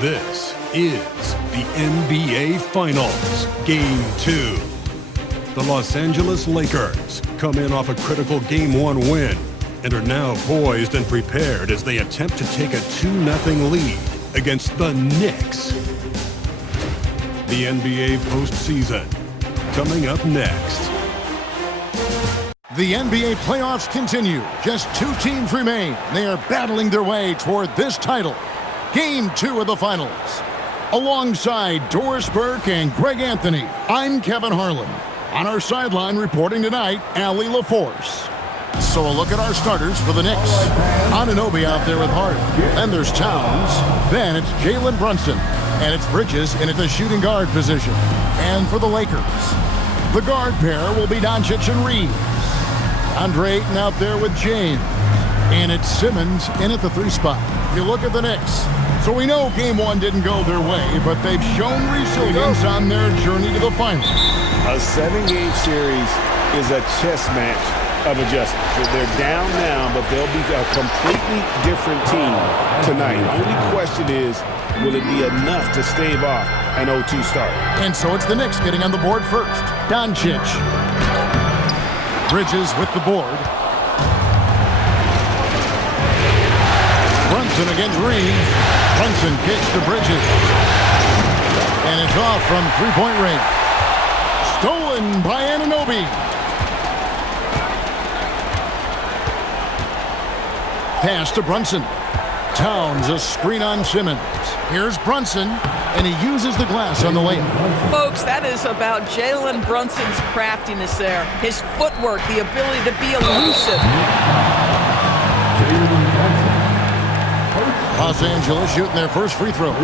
This is the NBA Finals, Game 2. The Los Angeles Lakers come in off a critical Game 1 win and are now poised and prepared as they attempt to take a 2-0 lead against the Knicks. The NBA postseason coming up next. The NBA playoffs continue. Just 2 teams remain. They are battling their way toward this title. Game 2 of the Finals. Alongside Doris Burke and Greg Anthony, I'm Kevin Harlan. On our sideline reporting tonight, Allie LaForce. So a look at our starters for the Knicks. Anunoby out there with Hart. Then there's Towns. Then it's Jalen Brunson. And it's Bridges in at the shooting guard position. And for the Lakers, the guard pair will be Doncic and Reeves. Andre Ayton out there with James. And it's Simmons in at the 3 spot. You look at the Knicks. So we know Game 1 didn't go their way, but they've shown resilience on their journey to the finals. A 7-game series is a chess match of adjustments. They're down now, but they'll be a completely different team tonight. Only question is, will it be enough to stave off an 0-2 start? And so it's the Knicks getting on the board first. Doncic. Bridges with the board. Brunson against Reeves. Brunson kicks to Bridges. And it's off from three-point range. Stolen by Anunoby. Pass to Brunson. Towns a screen on Simmons. Here's Brunson, and he uses the glass on the layup. Folks, that is about Jalen Brunson's craftiness there. His footwork, the ability to be elusive. Los Angeles shooting their first free throw.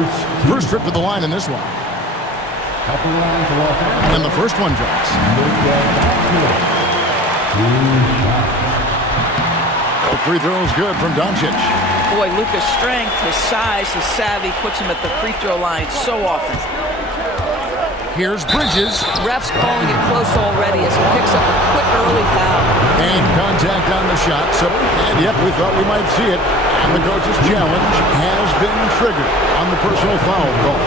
First trip to the line in this one. And the first one drops. The free throw is good from Doncic. Boy, Luka's strength, his size, his savvy puts him at the free throw line so often. Here's Bridges. Refs calling it close already as he picks up a quick early foul. And contact on the shot. So, and yep, we thought we might see it. And the coach's challenge has been triggered on the personal foul call.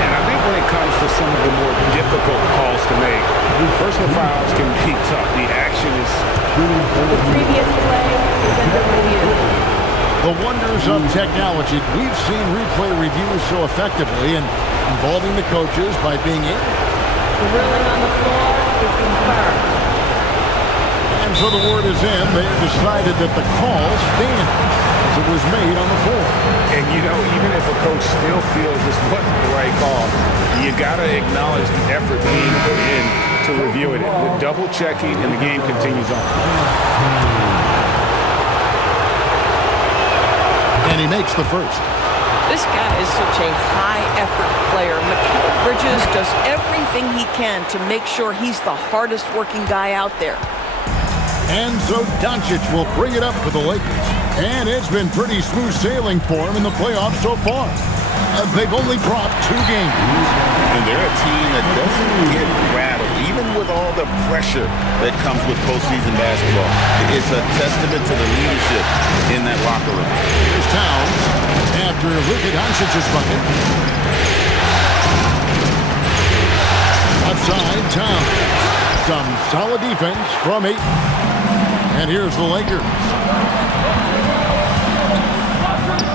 And I think when it comes to some of the more difficult calls to make, personal fouls can be tough. The action is... The previous play is under review. The wonders of technology. We've seen replay reviews so effectively and involving the coaches by being able. The ruling on the floor is confirmed. And so the word is in. They have decided that the call stands as it was made on the floor. And, you know, even if a coach still feels this wasn't the right call, you got to acknowledge the effort being put in to review it. The double checking, and the game continues on. And he makes the first. This guy is such a high-effort player. Mikal Bridges does everything he can to make sure he's the hardest-working guy out there. And so Doncic will bring it up for the Lakers. And it's been pretty smooth sailing for him in the playoffs so far. They've only dropped 2 games. And they're a team that doesn't get rattled, even with all the pressure that comes with postseason basketball. It's a testament to the leadership in that locker room. Here's Towns after Luka Doncic's bucket. Outside Towns. Some solid defense from Ayton. And here's the Lakers.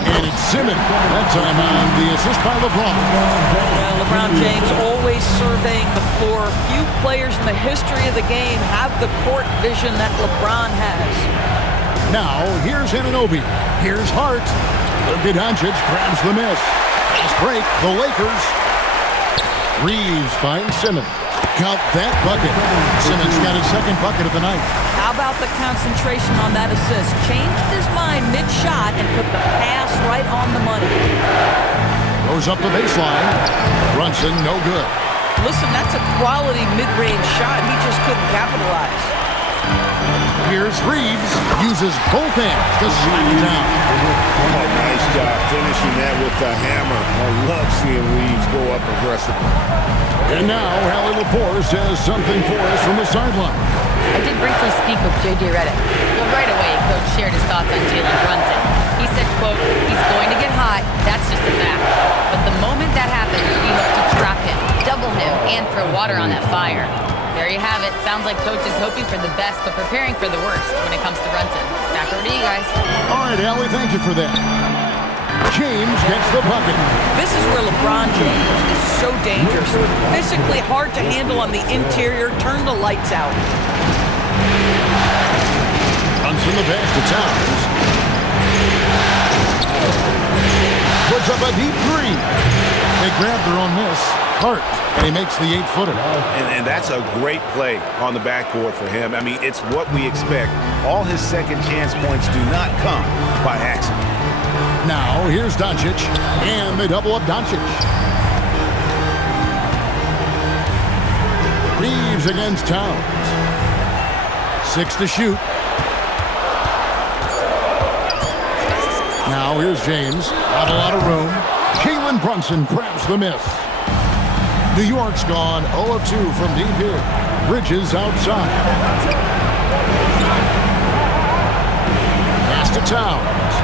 And it's Simmons. That time on the assist by LeBron. Well, LeBron James always surveying the floor. Few players in the history of the game have the court vision that LeBron has. Now, here's Anunoby. Here's Hart. Luka Doncic grabs the miss. Fast break. The Lakers. Reeves finds Simmons. Count that bucket. Simmons got his second bucket of the night. How about the concentration on that assist? Changed his mind mid-shot and put the pass right on the money. Goes up the baseline. Brunson, no good. Listen, that's a quality mid-range shot. He just couldn't capitalize. Here's Reeves. Uses both hands to slam it down. Oh, nice job finishing that with the hammer. I love seeing Reeves go up aggressively. And now, Allie LaForce has something for us from the sideline. I did briefly speak with J.J. Redick. Well, right away, Coach shared his thoughts on Jalen Brunson. He said, quote, he's going to get it. Sounds like Coach is hoping for the best, but preparing for the worst when it comes to Brunson. Back over to you guys. All right, Allie, thank you for that. James gets the bucket. This is where LeBron James is so dangerous. Physically hard to handle on the interior. Turn the lights out. Brunson the pass to Towns. Puts up a deep three. They grab their own miss. Hart, and he makes the 8-footer. And that's a great play on the backboard for him. I mean, it's what we expect. All his second chance points do not come by accident. Now, here's Doncic, and they double up Doncic. Reeves against Towns. 6 to shoot. Now, here's James. Not a lot of room. Jalen Brunson grabs the miss. New York's gone 0 of 2 from deep here. Bridges outside. Pass to Towns.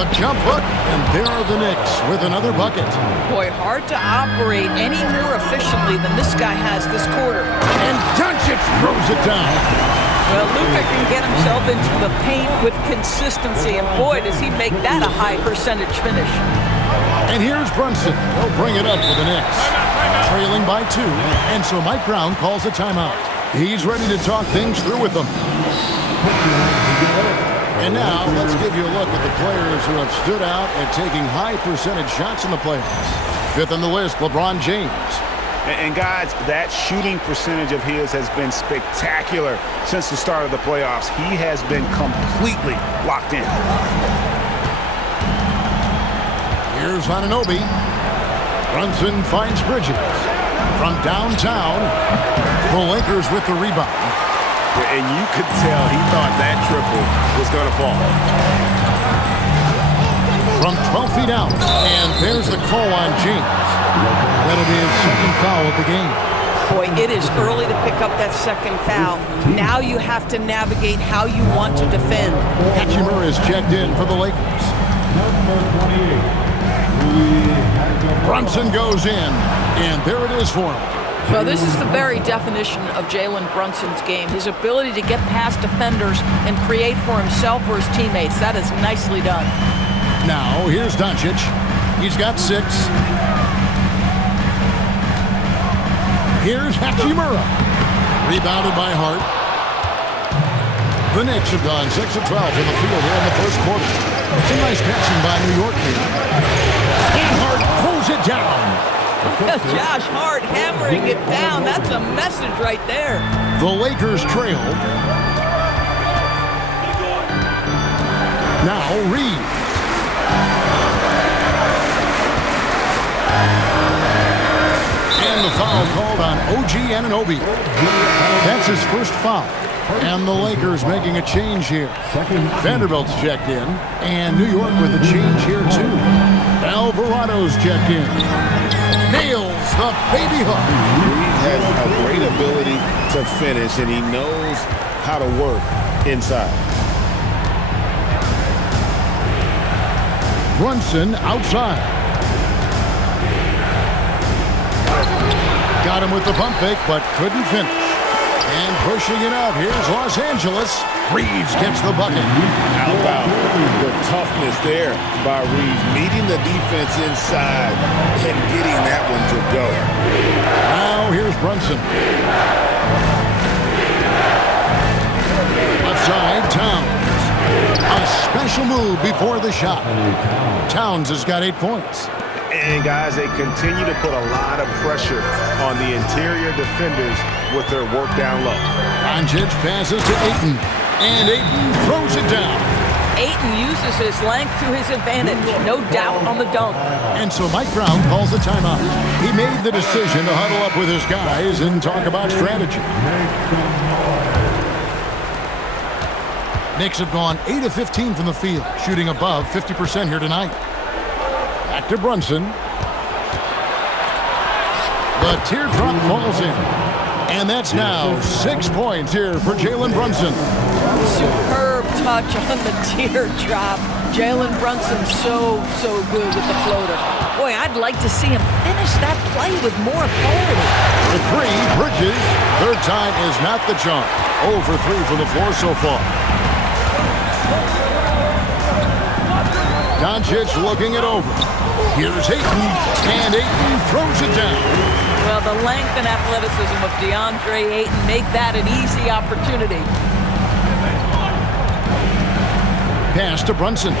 The jump hook, and there are the Knicks with another bucket. Boy, hard to operate any more efficiently than this guy has this quarter. And Doncic throws it down. Well, Luka can get himself into the paint with consistency, and boy, does he make that a high percentage finish. And here's Brunson. He'll bring it up for the Knicks. Trailing by 2, and so Mike Brown calls a timeout. He's ready to talk things through with them. And now, let's give you a look at the players who have stood out at taking high percentage shots in the playoffs. 5th on the list, LeBron James. And guys, that shooting percentage of his has been spectacular since the start of the playoffs. He has been completely locked in. Here's Anunoby. Brunson finds Bridges. From downtown, the Lakers with the rebound. And you could tell he thought that triple was going to fall. From 12 feet out, and there's the call on James. That'll be his second foul of the game. Boy, it is early to pick up that second foul. Now you have to navigate how you want to defend. Hachimura is checked in for the Lakers. Brunson goes in, and there it is for him. Well, this is the very definition of Jalen Brunson's game. His ability to get past defenders and create for himself or his teammates. That is nicely done. Now, here's Doncic. He's got 6. Here's Hachimura. Rebounded by Hart. The Knicks have gone 6 of 12 in the field here in the first quarter. Some nice passing by New York here. And Hart pulls it down. Josh Hart hammering it down. That's a message right there. The Lakers trail. Now Reeves. And the foul called on OG Anunoby. That's his first foul. And the Lakers making a change here. Vanderbilt's checked in. And New York with a change here too. Alvarado's checked in. Nails the baby hook. He has a great ability to finish, and he knows how to work inside. Brunson outside. Got him with the pump fake, but couldn't finish. And pushing it up, here's Los Angeles. Reeves gets the bucket. How about the toughness there by Reeves, meeting the defense inside and getting that one to go. Now here's Brunson. Outside, Towns. A special move before the shot. Towns has got 8 points. And guys, they continue to put a lot of pressure on the interior defenders with their work down low. Doncic passes to Ayton, and Ayton throws it down. Ayton uses his length to his advantage, no doubt on the dunk. And so Mike Brown calls the timeout. He made the decision to huddle up with his guys and talk about strategy. Knicks have gone 8 of 15 from the field, shooting above 50% here tonight. Back to Brunson. The teardrop falls in. And that's now 6 points here for Jalen Brunson. Superb touch on the teardrop. Jalen Brunson so good with the floater. Boy, I'd like to see him finish that play with more authority. For three, Bridges. Third time is not the charm. 0 for 3 from the floor so far. Doncic looking it over. Here's Ayton, and Ayton throws it down. Well, the length and athleticism of DeAndre Ayton make that an easy opportunity. Pass to Brunson.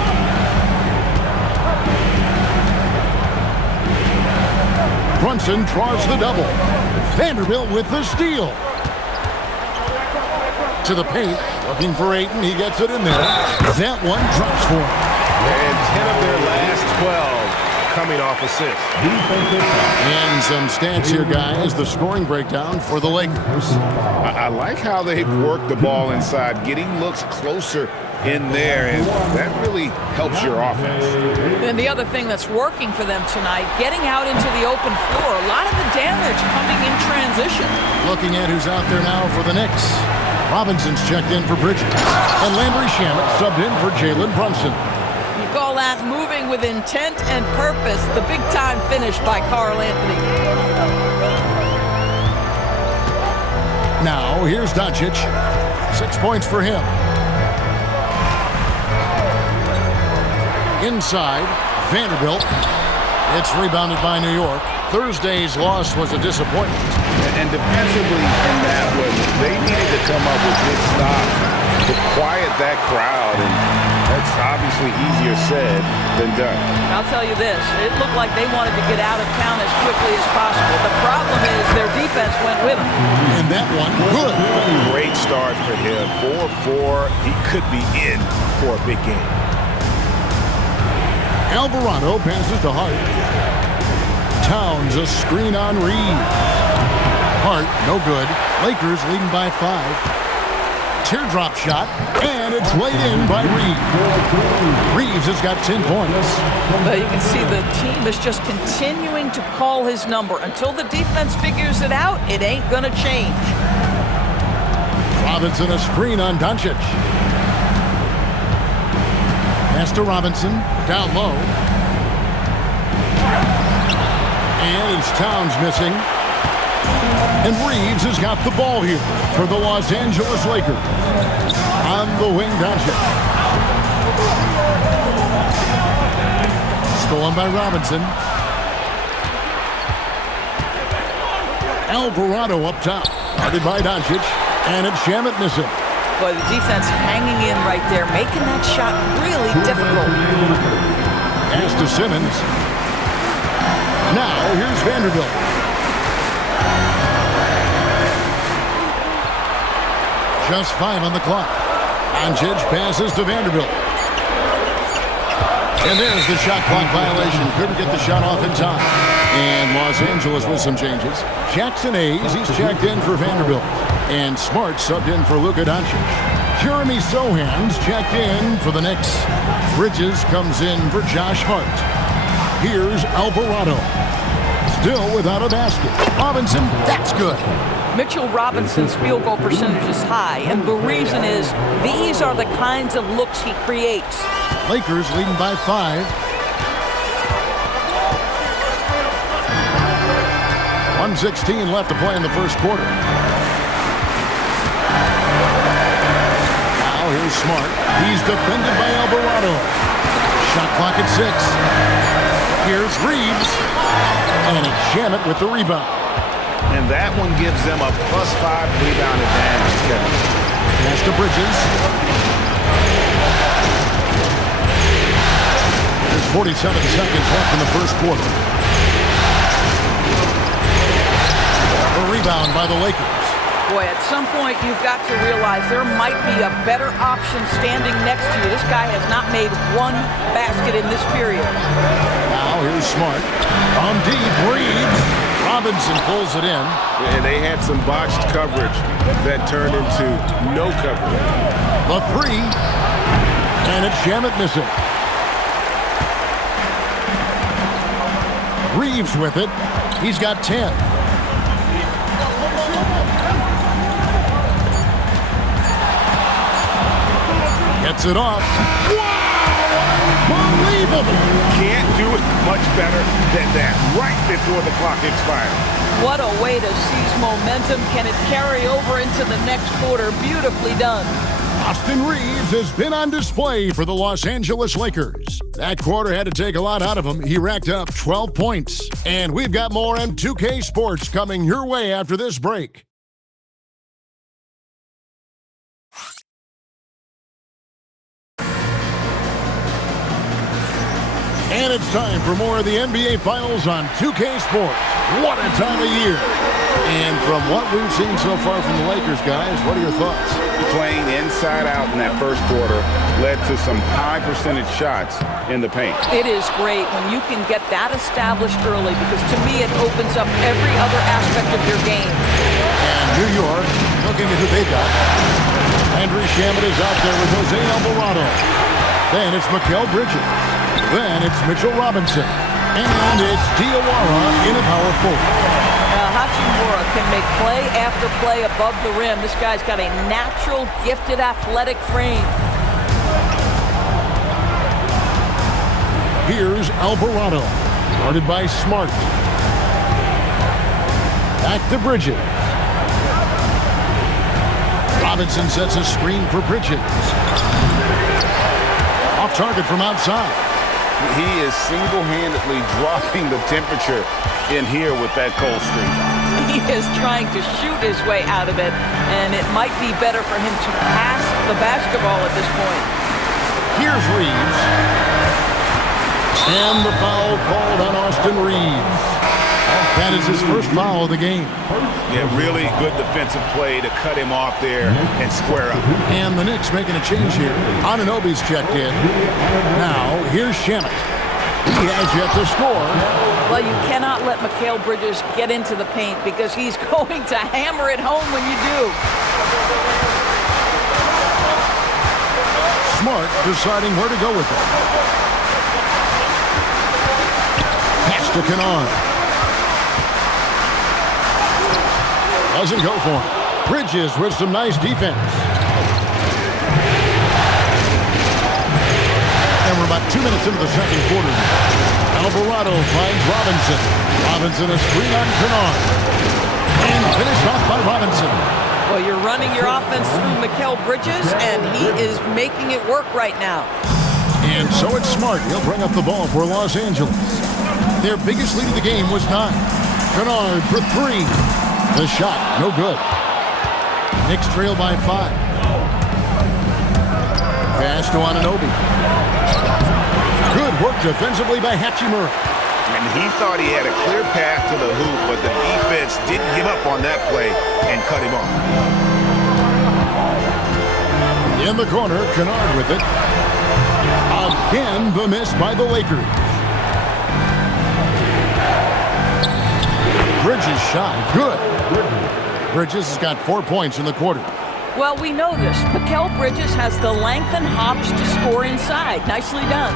Brunson draws the double. Vanderbilt with the steal. To the paint, looking for Ayton. He gets it in there. That one drops for him. And 10 of their last 12 coming off assists. And some stats here, guys. The scoring breakdown for the Lakers. I like how they've worked the ball inside, getting looks closer in there, and that really helps your offense. And the other thing that's working for them tonight, getting out into the open floor. A lot of the damage coming in transition. Looking at who's out there now for the Knicks. Robinson's checked in for Bridges. And Landry Shamet subbed in for Jalen Brunson. You call that moving with intent and purpose. The big-time finish by Karl Anthony. Now, here's Doncic. 6 points for him. Inside, Vanderbilt. It's rebounded by New York. Thursday's loss was a disappointment. And defensively in that one, they needed to come up with good stops to quiet that crowd, and that's obviously easier said than done. I'll tell you this, it looked like they wanted to get out of town as quickly as possible. The problem is their defense went with them. And that one, good. Great start for him. 4-4. He could be in for a big game. Alvarado passes to Hart. Towns a screen on Reeves. Hart, no good. Lakers leading by 5. Teardrop shot, and it's laid in by Reeves. Reeves has got 10 points. But you can see the team is just continuing to call his number. Until the defense figures it out, it ain't going to change. Robinson a screen on Doncic. Pass to Robinson, down low. And it's Towns missing. And Reeves has got the ball here for the Los Angeles Lakers. On the wing, Doncic. Stolen by Robinson. Alvarado up top. Guarded by Doncic. And it's Shamet missing. Boy, the defense hanging in right there, making that shot really difficult. Pass to Simmons. Now, here's Vanderbilt. Just 5 on the clock. Doncic passes to Vanderbilt. And there's the shot clock violation. Couldn't get the shot off in time. And Los Angeles with some changes. Jackson Hayes, he's checked in for Vanderbilt. And Smart subbed in for Luka Doncic. Jeremy Sohan's checked in for the Knicks. Bridges comes in for Josh Hart. Here's Alvarado. Still without a basket. Robinson, that's good. Mitchell Robinson's field goal percentage is high, and the reason is these are the kinds of looks he creates. Lakers leading by 5. 1:16 left to play in the first quarter. Now here's Smart. He's defended by Alvarado. Shot clock at 6. Here's Reeves. And it's Shamet with the rebound. And that one gives them a +5 rebound advantage, Kevin. Pass to Bridges. There's 47 seconds left in the first quarter. A rebound by the Lakers. Boy, at some point you've got to realize there might be a better option standing next to you. This guy has not made one basket in this period. Now here's Smart. On deep, Reeves. Robinson pulls it in. And they had some botched coverage that turned into no coverage. The 3. And it's Shamet missing. Reeves with it. He's got 10. Gets it off. Wow! Unbelievable! Can't do it much better than that right before the clock expires. What a way to seize momentum. Can it carry over into the next quarter? Beautifully done. Austin Reeves has been on display for the Los Angeles Lakers. That quarter had to take a lot out of him. He racked up 12 points. And we've got more M2K Sports coming your way after this break. And it's time for more of the NBA Finals on 2K Sports. What a time of year. And from what we've seen so far from the Lakers, guys, what are your thoughts? Playing inside out in that first quarter led to some high percentage shots in the paint. It is great when you can get that established early because to me it opens up every other aspect of your game. And New York, looking at who they've got. Landry Shamet is out there with Jose Alvarado. Then it's Mikal Bridges. Then it's Mitchell Robinson. And it's Diawara in a power forward. Hachimura can make play after play above the rim. This guy's got a natural, gifted, athletic frame. Here's Alvarado, guarded by Smart. Back to Bridges. Robinson sets a screen for Bridges. Off target from outside. He is single-handedly dropping the temperature in here with that cold streak. He is trying to shoot his way out of it, and it might be better for him to pass the basketball at this point. Here's Reeves. And the foul called on Austin Reeves. That is his first foul of the game. Yeah, really good defensive play to cut him off there and square up. And the Knicks making a change here. Anunoby's checked in. Now, here's Shamet. He has yet to score. Well, you cannot let Mikal Bridges get into the paint because he's going to hammer it home when you do. Smart deciding where to go with it. Pass to Kennard. Doesn't go for him. Bridges with some nice defense. And we're about 2 minutes into the second quarter. Alvarado finds Robinson. Robinson a screen on Kennard. And finished off by Robinson. Well, you're running your offense through Mikal Bridges, and he is making it work right now. And so it's Smart. He'll bring up the ball for Los Angeles. Their biggest lead of the game was 9. Kennard for 3. The shot, no good. Knicks trail by 5. Pass to Anunoby. Good work defensively by Hachimura. And he thought he had a clear path to the hoop, but the defense didn't give up on that play and cut him off. In the corner, Kennard with it. Again, the miss by the Lakers. Bridges shot, good. Bridges has got 4 points in the quarter. Well, we know this. Mikal Bridges has the length and hops to score inside. Nicely done.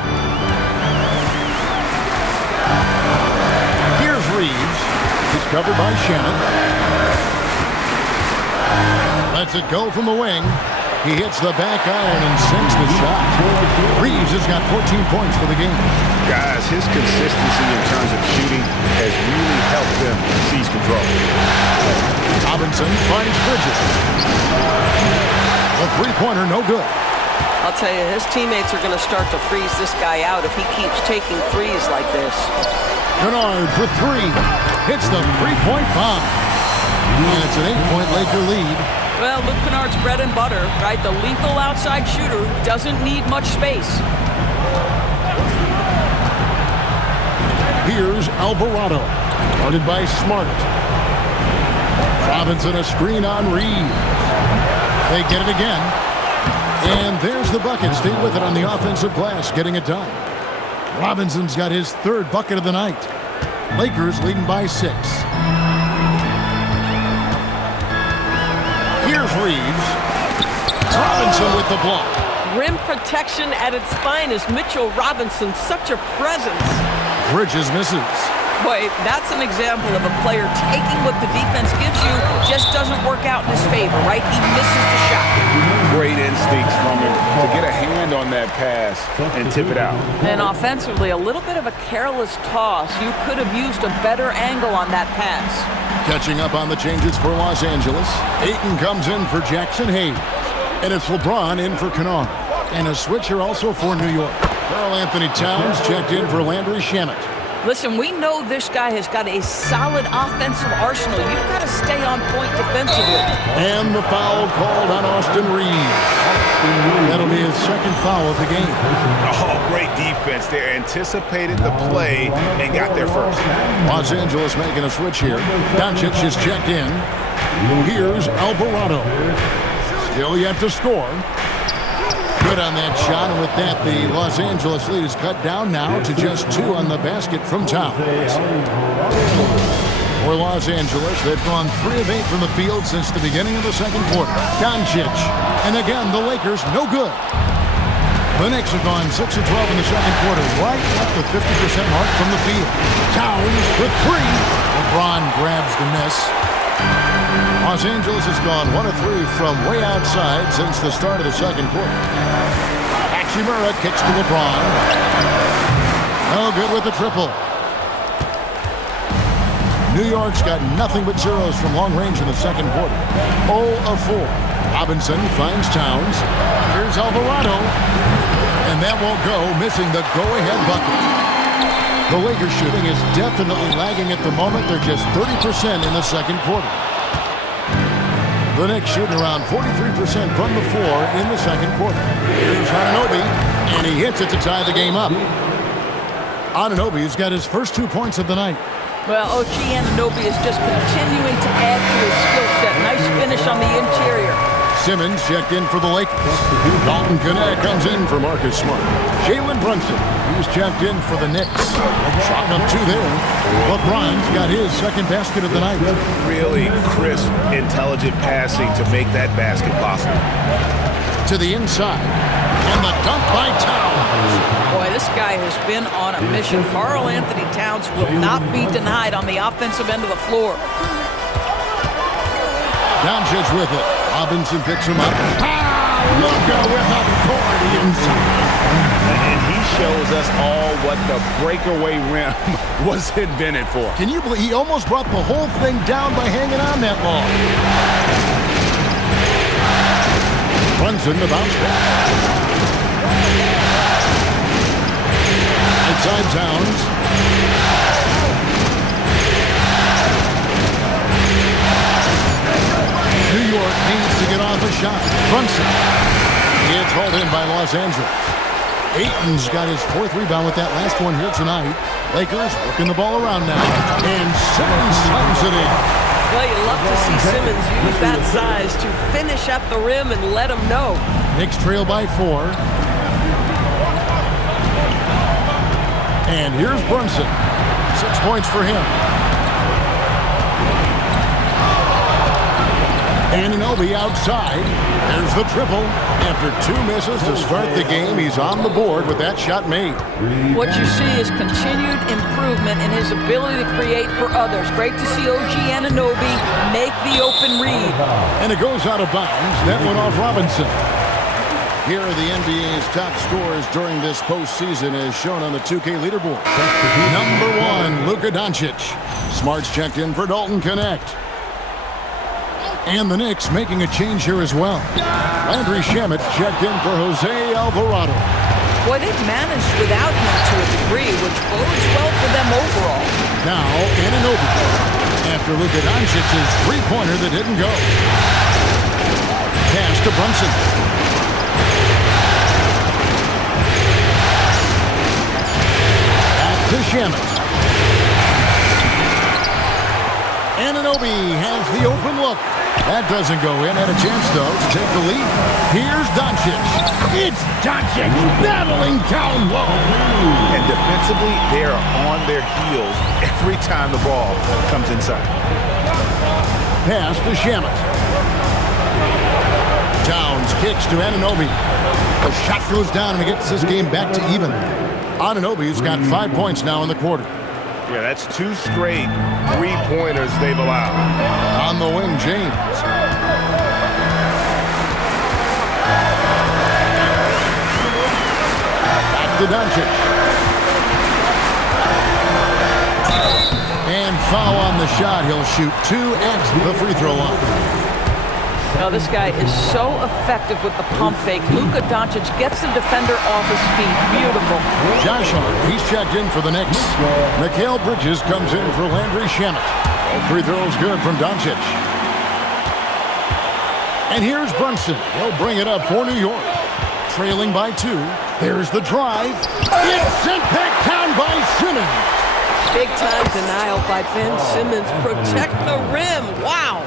Here's Reeves. He's covered by Shamet. Lets it go from the wing. He hits the back iron and sinks the shot. Reeves has got 14 points for the game. Guys, his consistency in terms of shooting has really helped them seize control. Robinson finds Bridges. The three-pointer, no good. I'll tell you, his teammates are going to start to freeze this guy out if he keeps taking threes like this. Kennard for 3. Hits the three-point bomb. And it's an 8-point Laker lead. Well, Luke Kennard's bread and butter, right? The lethal outside shooter who doesn't need much space. Here's Alvarado, guarded by Smart. Robinson a screen on Reeves. They get it again. And there's the bucket. Stay with it on the offensive glass, getting it done. Robinson's got his 3rd bucket of the night. Lakers leading by 6. Here's Reeves. Robinson with the block. Rim protection at its finest. Mitchell Robinson, such a presence. Bridges misses. Boy, that's an example of a player taking what the defense gives you, just doesn't work out in his favor, right? He misses the shot. Great instincts from him to get a hand on that pass and tip it out. And offensively, a little bit of a careless toss. You could have used a better angle on that pass. Catching up on the changes for Los Angeles. Ayton comes in for Jackson Hayes. And it's LeBron in for Kennard. And a switcher also for New York. Karl Anthony Towns checked in for Landry Shamet. Listen, we know this guy has got a solid offensive arsenal. You've got to stay on point defensively. And the foul called on Austin Reeves. That'll be his second foul of the game. Oh, great defense. They anticipated the play and got there first. Los Angeles making a switch here. Doncic is checked in. Here's Alvarado. Still yet to score. Good on that shot, and with that, the Los Angeles lead is cut down now to just 2 on the basket from Towns. For Los Angeles, they've gone 3 of 8 from the field since the beginning of the second quarter. Doncic, and again, the Lakers, no good. The Knicks have gone 6 of 12 in the second quarter, right at the 50% mark from the field. Towns with 3. LeBron grabs the miss. Los Angeles has gone 1 of 3 from way outside since the start of the second quarter. Hachimura kicks to LeBron. No good with the triple. New York's got nothing but zeros from long range in the second quarter. 0 of 4. Robinson finds Towns. Here's Alvarado. And that won't go, missing the go-ahead bucket. The Lakers shooting is definitely lagging at the moment. They're just 30% in the second quarter. The Knicks shooting around 43% from the floor in the second quarter. Here's Anunoby, and he hits it to tie the game up. Anunoby's got his first 2 points of the night. Well, OG Anunoby is just continuing to add to his skill set. Nice finish on the interior. Simmons checked in for the Lakers. Dalton Connect comes in for Marcus Smart. Jalen Brunson, he's checked in for the Knicks. Shot up 2 there. LeBron's got his second basket of the night. Really crisp, intelligent passing to make that basket possible. To the inside. And the dunk by Towns. Boy, this guy has been on a mission. Karl Anthony Towns will not be denied on the offensive end of the floor. Doncic with it. Robinson picks him up. Luka with authority inside. And he shows us all what the breakaway rim was invented for. Can you believe he almost brought the whole thing down by hanging on that long? Brunson the bounce back. Inside Towns. New York needs to get off a shot. Brunson. It's hauled in by Los Angeles. Ayton's got his 4th rebound with that last one here tonight. Lakers working the ball around now. And Simmons slams it in. Well, you love to see Simmons use that size to finish at the rim and let him know. Knicks trail by 4. And here's Brunson. 6 points for him. Anunoby outside. There's the triple. After 2 misses to start the game, he's on the board with that shot made. What you see is continued improvement in his ability to create for others. Great to see OG Anunoby make the open read. And it goes out of bounds. That went off Robinson. Here are the NBA's top scorers during this postseason as shown on the 2K leaderboard. Number 1, Luka Doncic. Smart's checked in for Dalton Connect. And the Knicks making a change here as well. Landry Shamet checked in for Jose Alvarado. Boy, they've managed without him to a degree, which bodes well for them overall. Now, Anunoby. After Luka Doncic's 3-pointer that didn't go. Pass to Brunson. Back to Shamet. Anunoby has the open look. That doesn't go in. Had a chance, though, to take the lead. Here's Doncic. It's Doncic battling down low. And defensively, they are on their heels every time the ball comes inside. Pass to Shamet. Towns kicks to Anunoby. The shot goes down and it gets this game back to even. Anunoby's got 5 points now in the quarter. Yeah, that's 2 straight three-pointers they've allowed. On the wing, James. Back to Doncic. And foul on the shot. He'll shoot 2 at the free throw line. Now this guy is so effective with the pump fake. Luka Doncic gets the defender off his feet. Beautiful. Josh Hart, he's checked in for the Knicks. Mikal Bridges comes in for Landry Shamet. Free throws good from Doncic. And here's Brunson. He'll bring it up for New York. Trailing by 2. There's the drive. It's sent back down by Simmons. Big time denial by Ben Simmons. Protect the rim. Wow.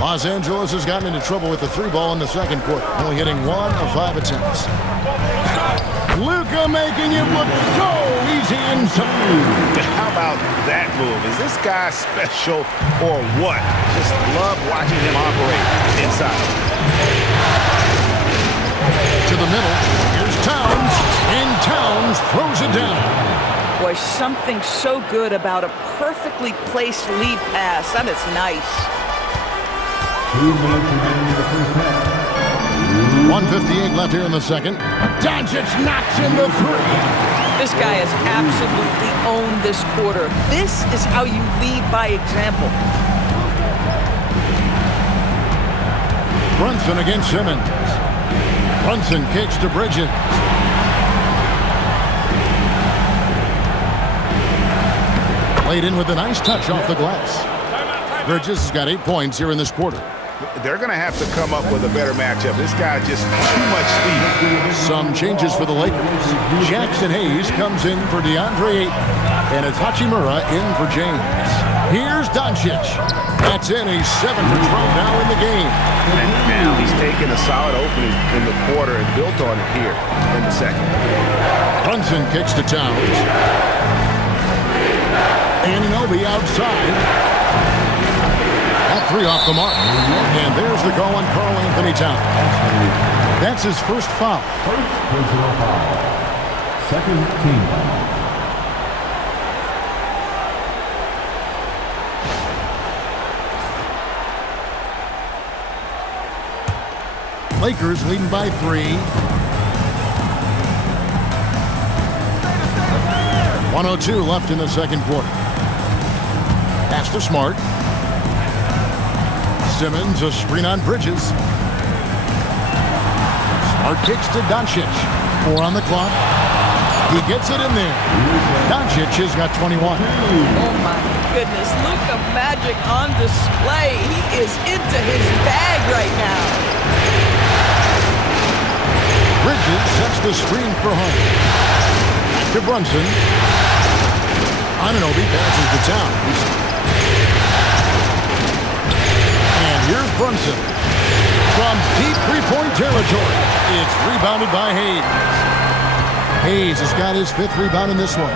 Los Angeles has gotten into trouble with the 3-ball in the second quarter, only hitting 1 of 5 attempts. Luka making it look so easy inside. How about that move? Is this guy special or what? Just love watching him operate inside. To the middle, here's Towns, and Towns throws it down. Boy, something so good about a perfectly placed lead pass. That is nice. 1:58 left here in the second. Doncic knocks in the 3. This guy has absolutely owned this quarter. This is how you lead by example. Brunson against Simmons. Brunson kicks to Bridges. Played in with a nice touch off the glass. Bridges has got 8 points here in this quarter. They're going to have to come up with a better matchup. This guy just too much speed. Some changes for the Lakers. Jackson Hayes comes in for DeAndre Ayton. And it's Hachimura in for James. Here's Doncic. That's in. He's 7 for 12 now in the game. And now he's taken a solid opening in the quarter and built on it here in the second. Brunson kicks to Towns. Anunoby outside. That 3 off the mark. And there's the call on Karl Anthony Towns. That's his first foul. First personal foul. Second team foul. Lakers leading by 3. 1:02 left in the second quarter. Pass to Smart. Simmons, a screen on Bridges. Smart kicks to Doncic. 4 on the clock. He gets it in there. Doncic has got 21. Oh my goodness, Luka Magic on display. He is into his bag right now. Bridges sets the screen for Hunt. Back to Brunson. Anunoby passes to Towns. Here's Brunson. From deep three-point territory, it's rebounded by Hayes. Hayes has got his 5th rebound in this one.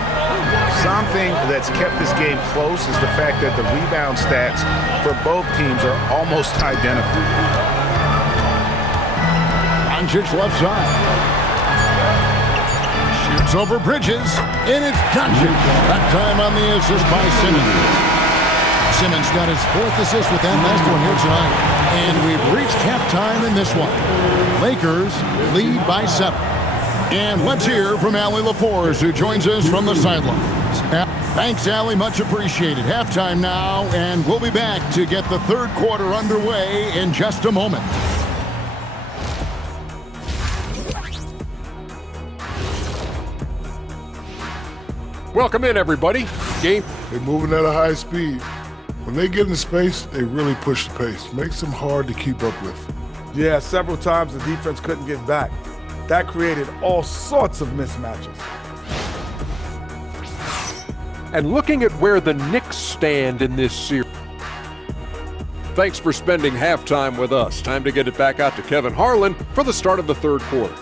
Something that's kept this game close is the fact that the rebound stats for both teams are almost identical. Doncic left side. Shoots over Bridges, and it's Doncic. That time on the assist by Simmons. Simmons got his 4th assist with that last one here tonight. And we've reached halftime in this one. Lakers lead by 7. And let's hear from Allie LaForce, who joins us from the sidelines. Thanks, Allie. Much appreciated. Halftime now, and we'll be back to get the third quarter underway in just a moment. Welcome in, everybody. Game. They're moving at a high speed. When they get in space, they really push the pace. Makes them hard to keep up with. Yeah, several times the defense couldn't get back. That created all sorts of mismatches. And looking at where the Knicks stand in this series. Thanks for spending halftime with us. Time to get it back out to Kevin Harlan for the start of the third quarter.